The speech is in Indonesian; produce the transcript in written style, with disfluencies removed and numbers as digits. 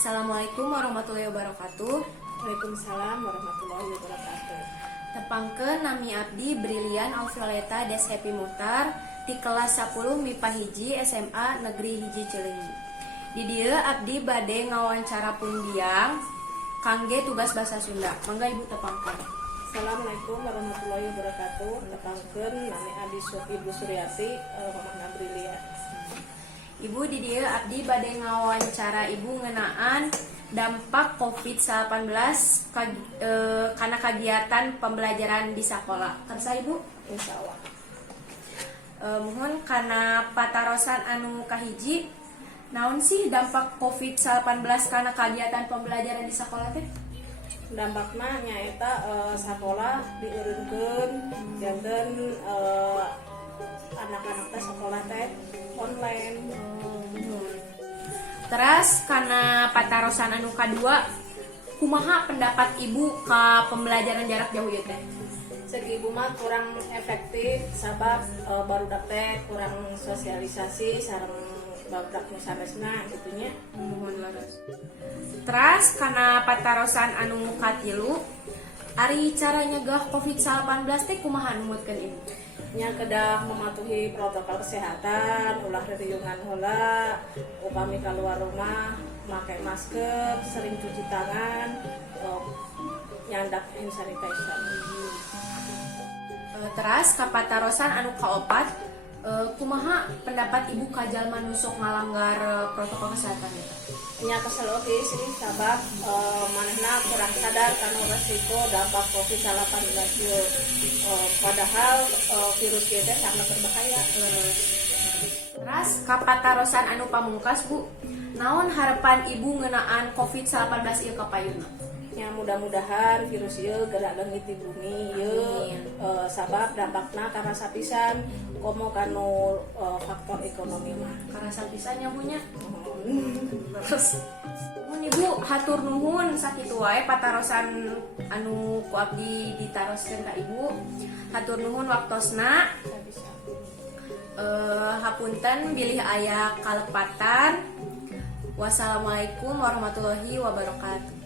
Assalamualaikum warahmatullahi wabarakatuh. Waalaikumsalam warahmatullahi wabarakatuh. Tepangkeun nami abdi Brilian Alvioleta Des Happy Muhtar di kelas 10 MIPA hiji SMA Negeri Hiji Cileunyi. Di dieu abdi bade ngawawancara pundiang kangge tugas bahasa Sunda. Mangga Ibu tepangkeun. Assalamualaikum warahmatullahi wabarakatuh. Tepangkeun nami Ibu Suryati, Mamahna Brilian. Ibu di dieu abdi bade ngawawancara Ibu ngeunaan dampak COVID-19 karena kegiatan pembelajaran di sekolah. Kersa Ibu? Insyaallah. Mohon karena patarosan anu kahiji, naon sih dampak COVID-19 karena kegiatan pembelajaran di sekolah teh? Dampakna nyaeta sakola dieureunkeun janten anak-anak teh sekolah teh online. Terus karena patarosan anu kadua, kumaha pendapat Ibu ka pembelajaran jarak jauh ieu teh? Segi ibu mah kurang efektif sabab barudak teh kurang sosialisasi sareng barudak nu sanesna kitu nya. Mohon laras. Terus karena patarosan anu katilu, ari cara nyegah COVID-19 teh kumaha numutkeun Ibu? Nya kedah mematuhi protokol kesehatan, ulah riungan heula, upami keluar rumah pakai masker, sering cuci tangan, nyandak hand sanitizer. Terus kapatarosan anu kaopat, kumaha pendapat Ibu ka jalma nu sok ngalanggar protokol kesehatan eta? Nya kesel oge sih sabab manehna kurang sadar kana resiko dampak COVID-19 ieu. Padahal virus ieu teh sangat berbahaya. Terus kapatarosan anu pamungkas Bu, naon harapan Ibu ngeunaan COVID-19 ieu ka payuna? Ya mudah-mudahan virus ieu gerak leungit di bumi ieu sabab dampakna karena sapisan komo kanu faktor ekonomi mah. Karena sapisannya Bu nya. Terus mun Ibu hatur nuhun sakitu wae patarosan anu ku abdi ditaroskeun ka Ibu. Hatur nuhun waktosna. Hapunten bilih aya kalepatan. Wassalamualaikum warahmatullahi wabarakatuh.